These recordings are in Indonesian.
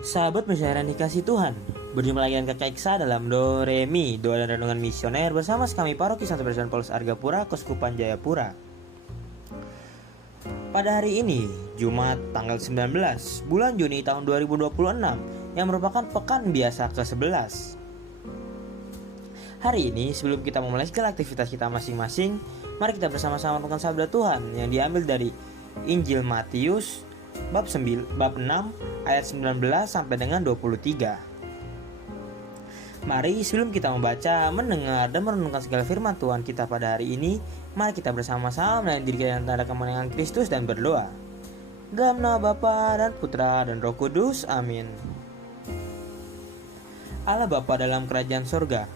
Sahabat pencarian dikasih Tuhan, berjumpa lagi dengan Kakak Iksa dalam Do Re Mi, doa dan renungan misioner bersama kami Paroki Santo Presiden Paulus Argapura, Keuskupan Jayapura. Pada hari ini, Jumat tanggal 19 bulan Juni tahun 2026, yang merupakan pekan biasa ke-11. Hari ini, sebelum kita memulai segala aktivitas kita masing-masing, mari kita bersama-sama merenungkan sabda Tuhan yang diambil dari Injil Matius bab 6 ayat 19 sampai dengan 23. Mari sebelum kita membaca, mendengar, dan merenungkan segala firman Tuhan kita pada hari ini, mari kita bersama-sama menaikkan diri kita dalam tanda kemenangan Kristus dan berdoa. Dalam nama Bapa dan Putra dan Roh Kudus, amin. Allah Bapa dalam kerajaan surga,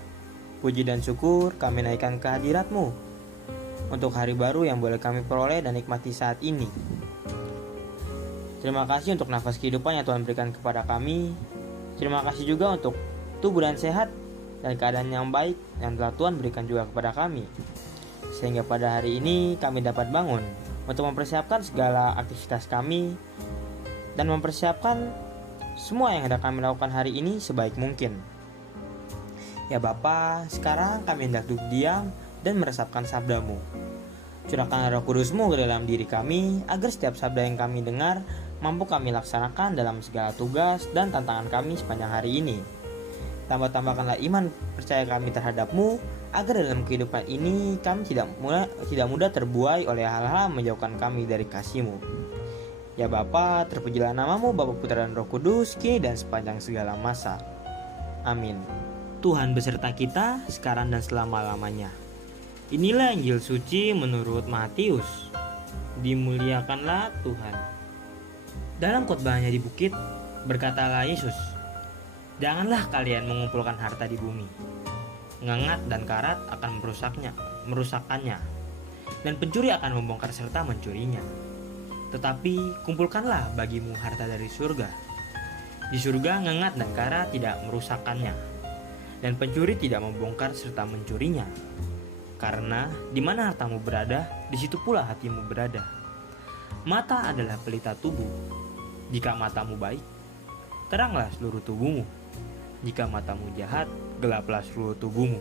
puji dan syukur kami naikkan ke hadirat-Mu untuk hari baru yang boleh kami peroleh dan nikmati saat ini. Terima kasih untuk nafas kehidupan yang Tuhan berikan kepada kami. Terima kasih juga untuk tubuh dan sehat dan keadaan yang baik yang telah Tuhan berikan juga kepada kami, sehingga pada hari ini kami dapat bangun untuk mempersiapkan segala aktivitas kami dan mempersiapkan semua yang hendak kami lakukan hari ini sebaik mungkin. Ya Bapa, sekarang kami hendak duduk diam dan meresapkan sabda-Mu. Curahkan Roh Kudus-Mu ke dalam diri kami, agar setiap sabda yang kami dengar mampu kami laksanakan dalam segala tugas dan tantangan kami sepanjang hari ini. Tambahkanlah iman percaya kami terhadap-Mu, agar dalam kehidupan ini kami tidak mudah terbuai oleh hal-hal yang menjauhkan kami dari kasih-Mu. Ya Bapa, terpujilah nama-Mu, Bapa, Putra, dan Roh Kudus, kini dan sepanjang segala masa. Amin. Tuhan beserta kita, sekarang dan selama-lamanya. Inilah Injil suci menurut Matius. Dimuliakanlah Tuhan. Dalam khotbahnya di bukit, berkatalah Yesus, "Janganlah kalian mengumpulkan harta di bumi. Ngengat dan karat akan merusakkannya, dan pencuri akan membongkar serta mencurinya. Tetapi kumpulkanlah bagimu harta dari surga. Di surga ngengat dan karat tidak merusakkannya, dan pencuri tidak membongkar serta mencurinya. Karena di mana hartamu berada, di situ pula hatimu berada. Mata adalah pelita tubuh. Jika matamu baik, teranglah seluruh tubuhmu. Jika matamu jahat, gelaplah seluruh tubuhmu.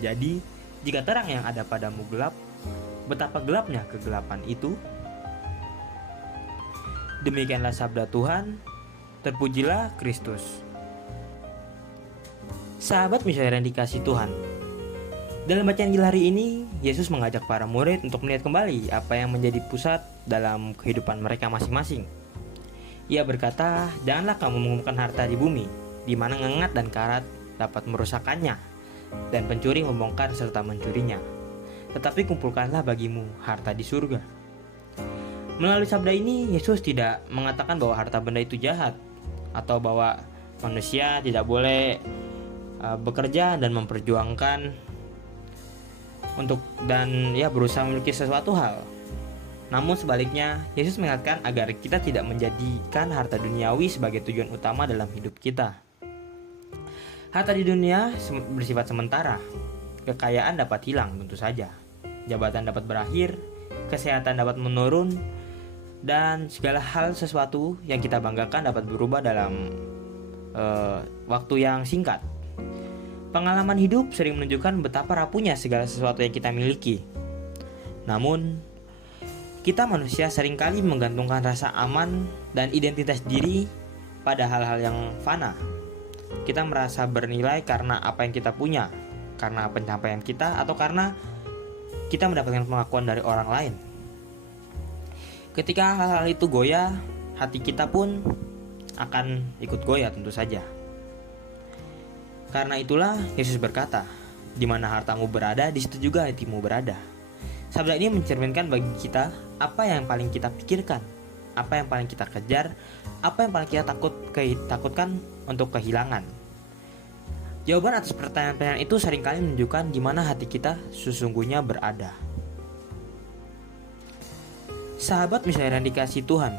Jadi, jika terang yang ada padamu gelap, betapa gelapnya kegelapan itu." Demikianlah sabda Tuhan. Terpujilah Kristus. Sahabat misioner yang dikasih Tuhan, dalam bacaan Injil hari ini, Yesus mengajak para murid untuk melihat kembali apa yang menjadi pusat dalam kehidupan mereka masing-masing. Ia berkata, "Janganlah kamu mengumpulkan harta di bumi, di mana ngengat dan karat dapat merusakkannya, dan pencuri membongkar serta mencurinya. Tetapi kumpulkanlah bagimu harta di surga." Melalui sabda ini, Yesus tidak mengatakan bahwa harta benda itu jahat, atau bahwa manusia tidak boleh bekerja dan memperjuangkan berusaha memiliki sesuatu hal. Namun sebaliknya, Yesus mengingatkan agar kita tidak menjadikan harta duniawi sebagai tujuan utama dalam hidup kita. Harta di dunia bersifat sementara. Kekayaan dapat hilang tentu saja. Jabatan dapat berakhir, kesehatan dapat menurun, dan segala hal sesuatu yang kita banggakan dapat berubah dalam waktu yang singkat. Pengalaman hidup sering menunjukkan betapa rapuhnya segala sesuatu yang kita miliki. Namun, kita manusia seringkali menggantungkan rasa aman dan identitas diri pada hal-hal yang fana. Kita merasa bernilai karena apa yang kita punya, karena pencapaian kita, atau karena kita mendapatkan pengakuan dari orang lain. Ketika hal-hal itu goyah, hati kita pun akan ikut goyah tentu saja. Karena itulah Yesus berkata, "Di mana hartamu berada, di situ juga hatimu berada." Sabda ini mencerminkan bagi kita apa yang paling kita pikirkan, apa yang paling kita kejar, apa yang paling kita takutkan untuk kehilangan. Jawaban atas pertanyaan-pertanyaan itu seringkali menunjukkan di mana hati kita sesungguhnya berada. Sahabat misioner yang dikasih Tuhan,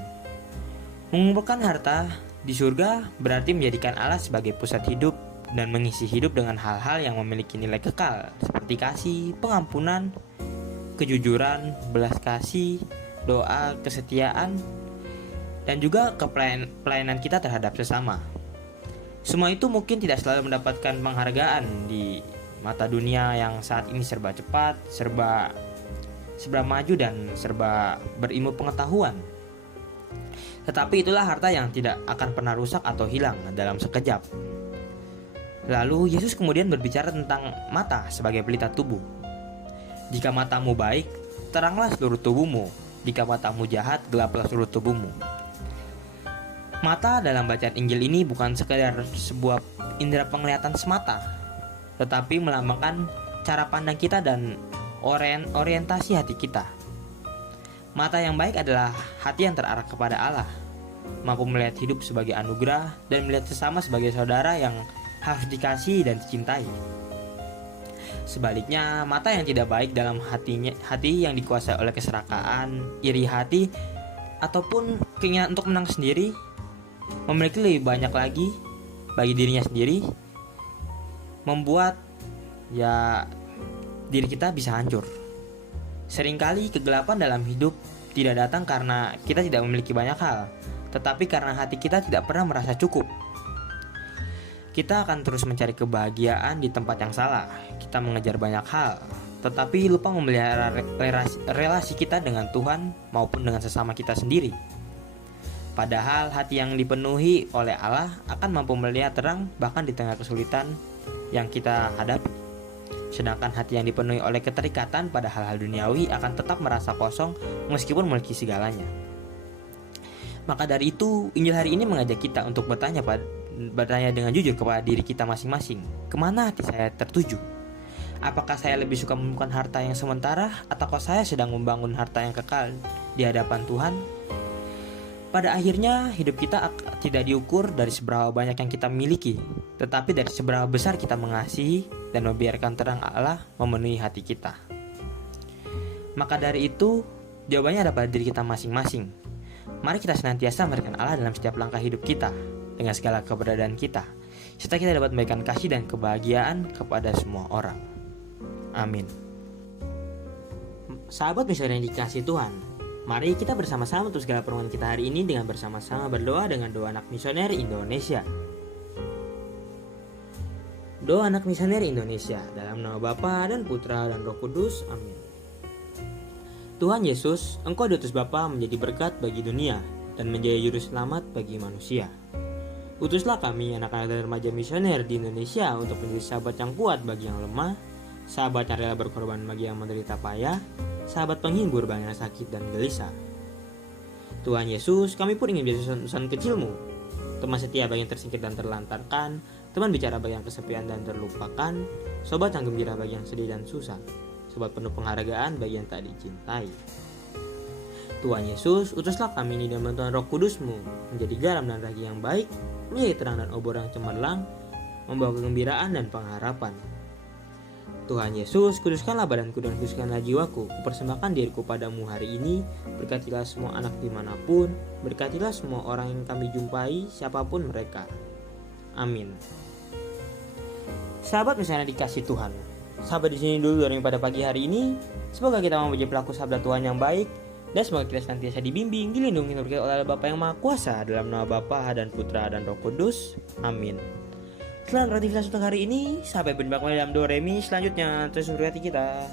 mengumpulkan harta di surga berarti menjadikan Allah sebagai pusat hidup dan mengisi hidup dengan hal-hal yang memiliki nilai kekal, seperti kasih, pengampunan, kejujuran, belas kasih, doa, kesetiaan, dan juga pelayanan kita terhadap sesama. Semua itu mungkin tidak selalu mendapatkan penghargaan di mata dunia yang saat ini serba cepat, serba maju dan serba berilmu pengetahuan. Tetapi itulah harta yang tidak akan pernah rusak atau hilang dalam sekejap. Lalu Yesus kemudian berbicara tentang mata sebagai pelita tubuh. Jika matamu baik, teranglah seluruh tubuhmu. Jika matamu jahat, gelaplah seluruh tubuhmu. Mata dalam bacaan Injil ini bukan sekedar sebuah indera penglihatan semata, tetapi melambangkan cara pandang kita dan orientasi hati kita. Mata yang baik adalah hati yang terarah kepada Allah, mampu melihat hidup sebagai anugerah dan melihat sesama sebagai saudara yang harus dikasihi dan dicintai. Sebaliknya, mata yang tidak baik dalam hati yang dikuasai oleh keserakaan, iri hati, ataupun keinginan untuk menang sendiri, memiliki lebih banyak lagi bagi dirinya sendiri, membuat diri kita bisa hancur. Seringkali kegelapan dalam hidup tidak datang karena kita tidak memiliki banyak hal, tetapi karena hati kita tidak pernah merasa cukup. Kita akan terus mencari kebahagiaan di tempat yang salah. Kita mengejar banyak hal, tetapi lupa memelihara relasi kita dengan Tuhan maupun dengan sesama kita sendiri. Padahal hati yang dipenuhi oleh Allah akan mampu melihat terang bahkan di tengah kesulitan yang kita hadapi. Sedangkan hati yang dipenuhi oleh keterikatan pada hal-hal duniawi akan tetap merasa kosong meskipun memiliki segalanya. Maka dari itu, Injil hari ini mengajak kita untuk bertanya dengan jujur kepada diri kita masing-masing. Kemana hati saya tertuju? Apakah saya lebih suka menemukan harta yang sementara, ataukah saya sedang membangun harta yang kekal di hadapan Tuhan? Pada akhirnya, hidup kita tidak diukur dari seberapa banyak yang kita miliki, tetapi dari seberapa besar kita mengasihi dan membiarkan terang Allah memenuhi hati kita. Maka dari itu, jawabannya ada pada diri kita masing-masing. Mari kita senantiasa memberikan Allah dalam setiap langkah hidup kita, dengan segala keberadaan kita, serta kita dapat memberikan kasih dan kebahagiaan kepada semua orang. Amin. Sahabat misioner yang dikasihi Tuhan, mari kita bersama-sama untuk segala permohonan kita hari ini dengan bersama-sama berdoa dengan doa anak misioner Indonesia. Doa anak misioner Indonesia, dalam nama Bapa dan Putra dan Roh Kudus. Amin. Tuhan Yesus, Engkau diutus Bapa menjadi berkat bagi dunia dan menjadi juru selamat bagi manusia. Utuslah kami, anak-anak dan remaja misioner di Indonesia, untuk menjadi sahabat yang kuat bagi yang lemah, sahabat yang rela berkorban bagi yang menderita payah, sahabat penghibur bagi yang sakit dan gelisah. Tuhan Yesus, kami pun ingin menjadi utusan kecilmu, teman setia bagi yang tersingkir dan terlantarkan, teman bicara bagi yang kesepian dan terlupakan, sobat yang gembira bagi yang sedih dan susah, sobat penuh penghargaan bagi yang tak dicintai. Tuhan Yesus, utuslah kami ini dengan bantuan Roh Kudus-Mu menjadi garam dan ragi yang baik, menjadi terang dan obor yang cemerlang, membawa kegembiraan dan pengharapan. Tuhan Yesus, kuduskanlah badanku dan kuduskanlah jiwaku. Kupersembahkan diriku padamu hari ini. Berkatilah semua anak dimanapun, berkatilah semua orang yang kami jumpai, siapapun mereka. Amin. Sahabat misalnya dikasih Tuhan, sahabat di sini dulu pada pagi hari ini. Semoga kita mau menjadi pelaku sabda Tuhan yang baik, dan semoga kita senantiasa dibimbing, dilindungi, dan berkati oleh Bapa yang Maha Kuasa, dalam nama Bapa dan Putra dan Roh Kudus. Amin. Selamat beraktivitas untuk hari ini. Sampai berjumpa kembali dalam Do Re Mi selanjutnya. Terus berkati kita.